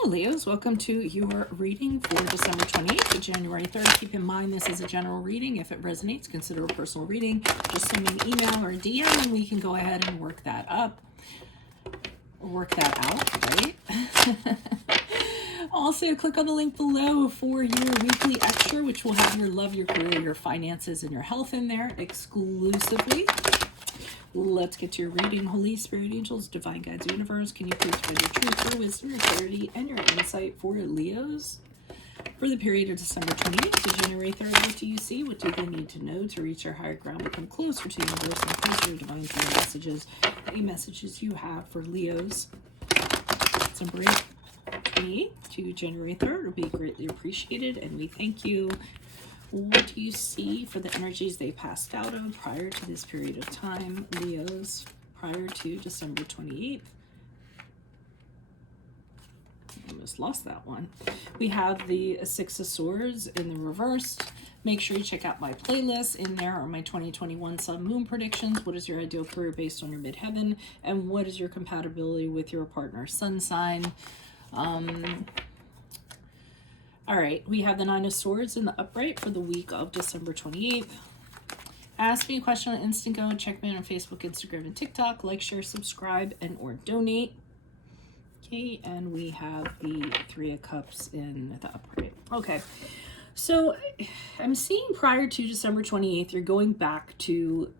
Hello Leos, welcome to your reading for December 28th to January 3rd. Keep in mind this is a general reading. If it resonates, consider a personal reading. Just send me an email or a DM and we can go ahead and work that out, right? Also, click on the link below for your weekly extra, which will have your love, your career, your finances, and your health in there exclusively. Let's get to your reading. Holy Spirit, angels, divine guides, universe, can you please spread your truth, your wisdom, your clarity, and your insight for Leos for the period of December 28th to January 3rd? What do you see? What do they need to know to reach their higher ground, become closer to the universe, and closer to divine clear messages? Any messages you have for Leos December 28th to January 3rd will be greatly appreciated, and we thank you. What do you see for the energies they passed out of prior to this period of time, Leos, prior to December 28th? Almost lost that one. We have the Six of Swords in the reversed. Make sure you check out my playlist. In there are my 2021 Sun Moon predictions. What is your ideal career based on your midheaven? And what is your compatibility with your partner sun sign? All right, we have the Nine of Swords in the upright for the week of December 28th. Ask me a question on Instant Go. Check me out on Facebook, Instagram, and TikTok. Like, share, subscribe, and or donate. Okay, and we have the Three of Cups in the upright. Okay, so I'm seeing prior to December 28th, you're going back to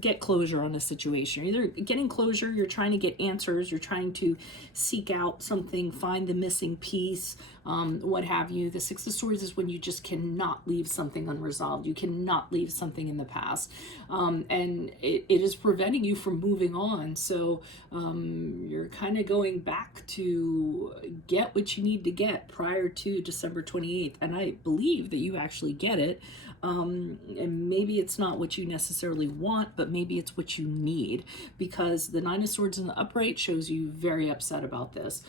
get closure on a situation. You're either getting closure, you're trying to get answers, you're trying to seek out something, find the missing piece, what have you. The Six of Swords is when you just cannot leave something unresolved. You cannot leave something in the past. And it is preventing you from moving on. So you're kind of going back to get what you need to get prior to December 28th. And I believe that you actually get it. And maybe it's not what you necessarily want, but maybe it's what you need, because the Nine of Swords in the upright shows you very upset about this.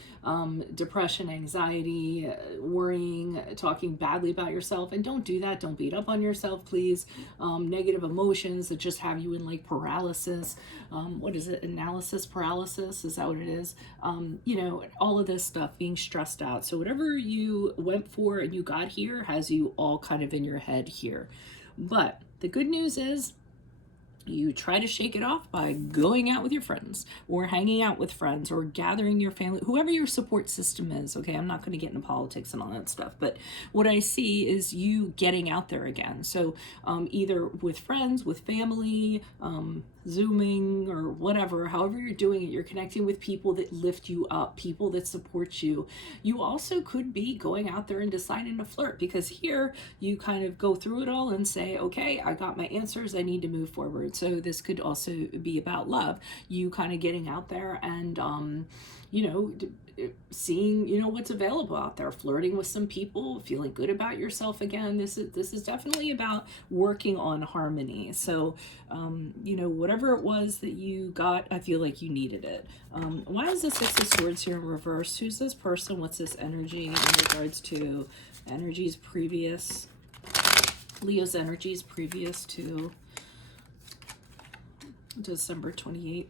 Depression, anxiety, worrying, talking badly about yourself. And don't do that. Don't beat up on yourself, please. Negative emotions that just have you in like paralysis. What is it? Analysis paralysis? Is that what it is? You know, all of this stuff, being stressed out. So whatever you went for and you got here has you all kind of in your head here. But the good news is you try to shake it off by going out with your friends or hanging out with friends or gathering your family, whoever your support system is. Okay, I'm not going to get into politics and all that stuff, but what I see is you getting out there again. So either with friends, with family, Zooming or whatever, however you're doing it, you're connecting with people that lift you up, people that support you. You also could be going out there and deciding to flirt, because here you kind of go through it all and say, okay, I got my answers, I need to move forward. So this could also be about love. You kind of getting out there and, you know, seeing, you know, what's available out there, flirting with some people, feeling good about yourself again. This is definitely about working on harmony. So, you know, whatever it was that you got, I feel like you needed it. Why is the Six of Swords here in reverse? Who's this person? What's this energy in regards to energies previous? Leo's energies previous to December 28th.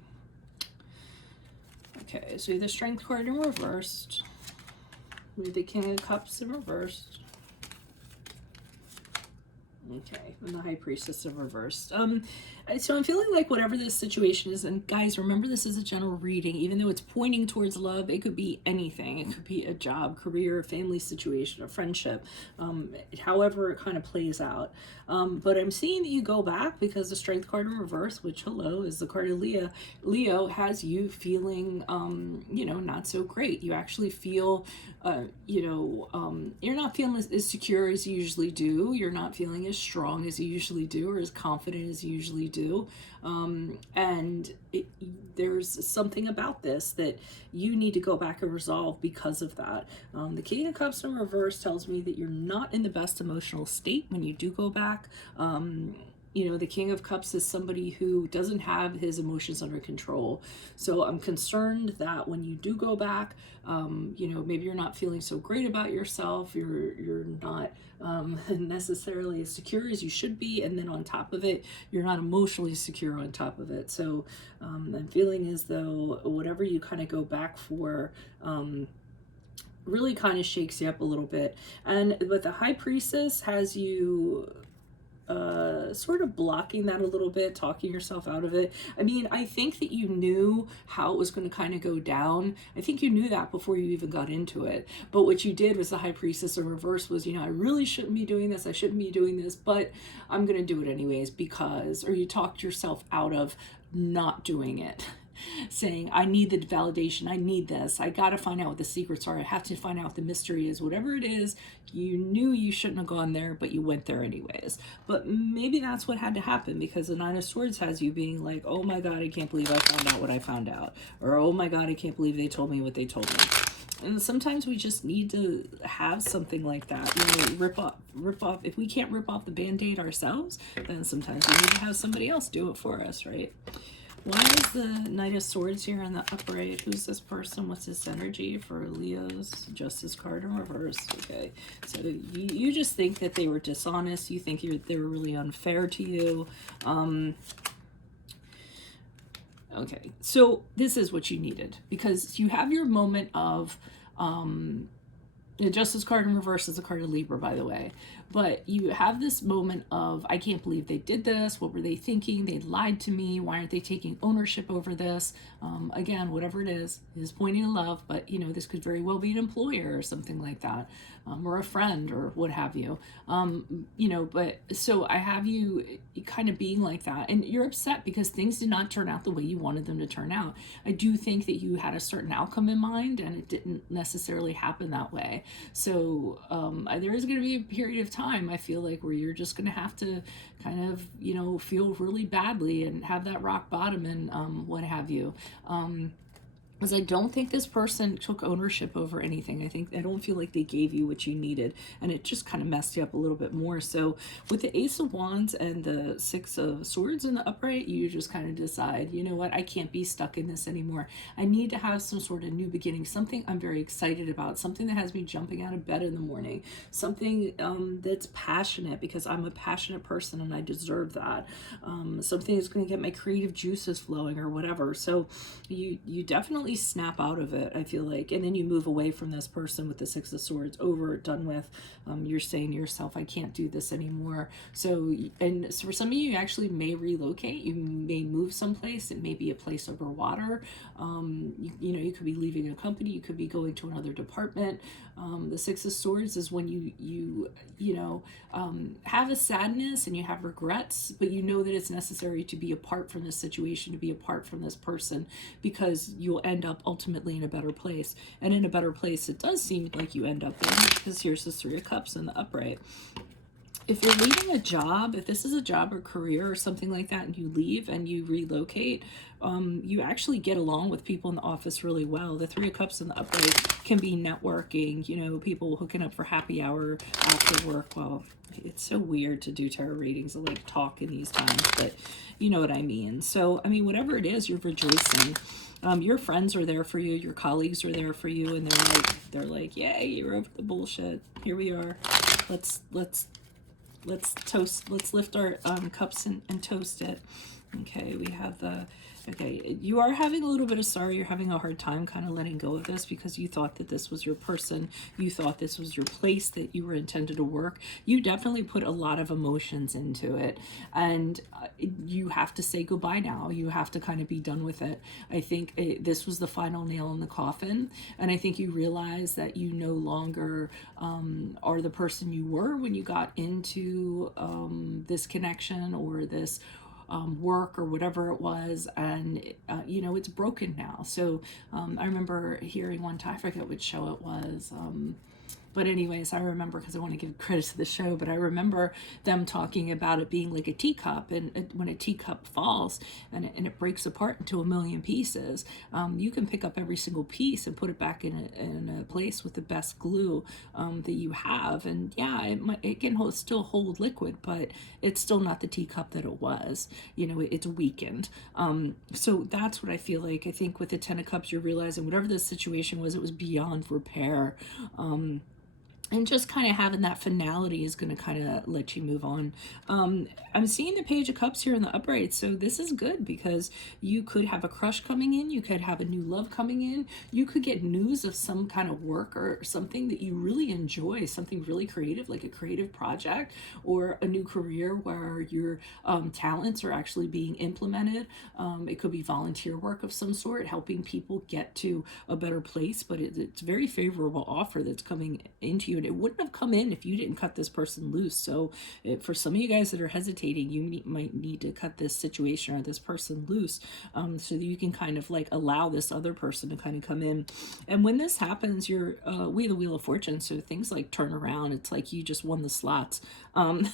Okay, so the Strength card in reversed. We have the King of Cups in reversed. Okay, and the High Priestess in reversed. So I'm feeling like whatever this situation is, and guys, remember this is a general reading, even though it's pointing towards love, it could be anything. It could be a job, career, family situation, a friendship, however it kind of plays out. But I'm seeing that you go back because the Strength card in reverse, which, hello, is the card of Leo. Leo has you feeling, you know, not so great. You actually feel, you know, you're not feeling as secure as you usually do. You're not feeling as strong as you usually do, or as confident as you usually do. And there's something about this that you need to go back and resolve because of that. The King of Cups in reverse tells me that you're not in the best emotional state when you do go back. You know, the King of Cups is somebody who doesn't have his emotions under control. So I'm concerned that when you do go back, you know, maybe you're not feeling so great about yourself. You're not necessarily as secure as you should be. And then on top of it, you're not emotionally secure on top of it. So I'm feeling as though whatever you kind of go back for, really kind of shakes you up a little bit. And but the High Priestess has you sort of blocking that a little bit, talking yourself out of it. I mean, I think that you knew how it was going to kind of go down. I think you knew that before you even got into it. But what you did was the High Priestess in reverse was, I really shouldn't be doing this. I shouldn't be doing this, but I'm going to do it anyways because, or you talked yourself out of not doing it. Saying, I need the validation, I need this, I gotta find out what the secrets are, I have to find out what the mystery is, whatever it is. You knew you shouldn't have gone there, but you went there anyways. But maybe that's what had to happen, because the Nine of Swords has you being like, oh my god, I can't believe I found out what I found out, or oh my god, I can't believe they told me what they told me. And sometimes we just need to have something like that, rip off. If we can't rip off the band-aid ourselves, then sometimes we need to have somebody else do it for us, right? Why is the Knight of Swords here in the upright? Who's this person? What's this energy for Leo's Justice card in reverse? Okay, so you just think that they were dishonest. You think they were really unfair to you. Okay, so this is what you needed, because you have your moment of the Justice card in reverse is a card of Libra, by the way. But you have this moment of, I can't believe they did this. What were they thinking? They lied to me. Why aren't they taking ownership over this? Again, whatever it is pointing to love, but this could very well be an employer or something like that, or a friend or what have you. But so I have you kind of being like that, and you're upset because things did not turn out the way you wanted them to turn out. I do think that you had a certain outcome in mind, and it didn't necessarily happen that way. So there is going to be a period of time, I feel like, where you're just going to have to kind of, feel really badly and have that rock bottom and what have you. Because I don't think this person took ownership over anything. I don't feel like they gave you what you needed, and it just kind of messed you up a little bit more. So with the Ace of Wands and the Six of Swords in the upright, you just kind of decide, you know what, I can't be stuck in this anymore. I need to have some sort of new beginning, something I'm very excited about, something that has me jumping out of bed in the morning, something that's passionate, because I'm a passionate person and I deserve that. Something that's going to get my creative juices flowing or whatever. So you definitely snap out of it, I feel like, and then you move away from this person with the Six of Swords, over, done with. You're saying to yourself, I can't do this anymore. So for some of you, you actually may relocate. You may move someplace. It may be a place over water. You could be leaving a company. You could be going to another department. The Six of Swords is when you have a sadness and you have regrets, but you know that it's necessary to be apart from this situation, to be apart from this person, because you'll end up ultimately in a better place. And in a better place, it does seem like you end up in, because here's the Three of Cups in the upright. If you're leaving a job, if this is a job or career or something like that, and you leave and you relocate, you actually get along with people in the office really well. The Three of Cups in the upright can be networking, people hooking up for happy hour after work. Well, it's so weird to do tarot readings and like talk in these times, but you know what I mean. So, I mean, whatever it is, you're rejoicing. Your friends are there for you, your colleagues are there for you, and they're like, yay, you're over the bullshit. Here we are. Let's toast, let's lift our cups and toast it. Okay, we have you are having a little bit of sorrow. You're having a hard time kind of letting go of this, because you thought that this was your person. You thought this was your place that you were intended to work. You definitely put a lot of emotions into it, and you have to say goodbye now. You have to kind of be done with it. I think this was the final nail in the coffin, and I think you realize that you no longer are the person you were when you got into this connection or this work or whatever it was, and it's broken now. So I remember hearing one time, I forget which show it was, but anyways, I remember, because I want to give credit to the show, but I remember them talking about it being like a teacup, and when a teacup falls and it breaks apart into a million pieces, you can pick up every single piece and put it back in a place with the best glue that you have, and yeah, it can still hold liquid, but it's still not the teacup that it was. It's weakened. So that's what I feel like. I think with the Ten of Cups, you're realizing whatever the situation was, it was beyond repair. and just kind of having that finality is going to kind of let you move on. I'm seeing the Page of Cups here in the upright, so this is good because you could have a crush coming in, you could have a new love coming in, you could get news of some kind of work or something that you really enjoy, something really creative, like a creative project or a new career where your talents are actually being implemented. It could be volunteer work of some sort, helping people get to a better place, but it's a very favorable offer that's coming into you. It wouldn't have come in if you didn't cut this person loose. So for some of you guys that are hesitating, you might need to cut this situation or this person loose, so that you can kind of like allow this other person to kind of come in. And when this happens, you're we the Wheel of Fortune, so things like turn around. It's like you just won the slots. And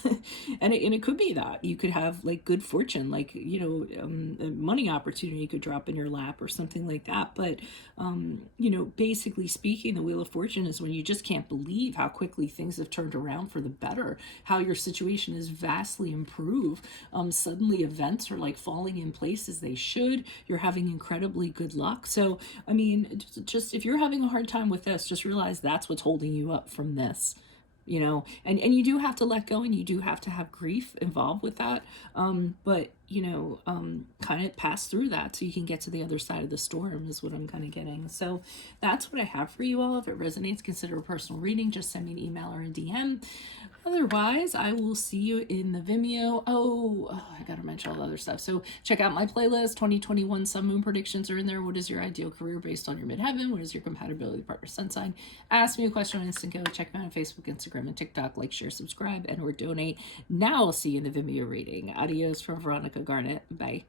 it could be that you could have like good fortune, like, you know, a money opportunity could drop in your lap or something like that. But you know, basically speaking, the Wheel of Fortune is when you just can't believe how quickly things have turned around for the better, how your situation is vastly improved. Suddenly events are like falling in place as they should. You're having incredibly good luck. So, I mean, just if you're having a hard time with this, just realize that's what's holding you up from this, you know. And you do have to let go, and you do have to have grief involved with that, but you know, kind of pass through that so you can get to the other side of the storm is what I'm kind of getting. So that's what I have for you all. If it resonates, consider a personal reading. Just send me an email or a DM. Otherwise, I will see you in the Vimeo. I gotta mention all the other stuff. So check out my playlist. 2021 Sun Moon predictions are in there. What is your ideal career based on your midheaven? What is your compatibility partner sun sign? Ask me a question on Instant Go. Check me out on Facebook, Instagram, and TikTok. Like, share, subscribe, and or donate. Now I'll see you in the Vimeo reading. Adios from Veronica Garnet. Bye.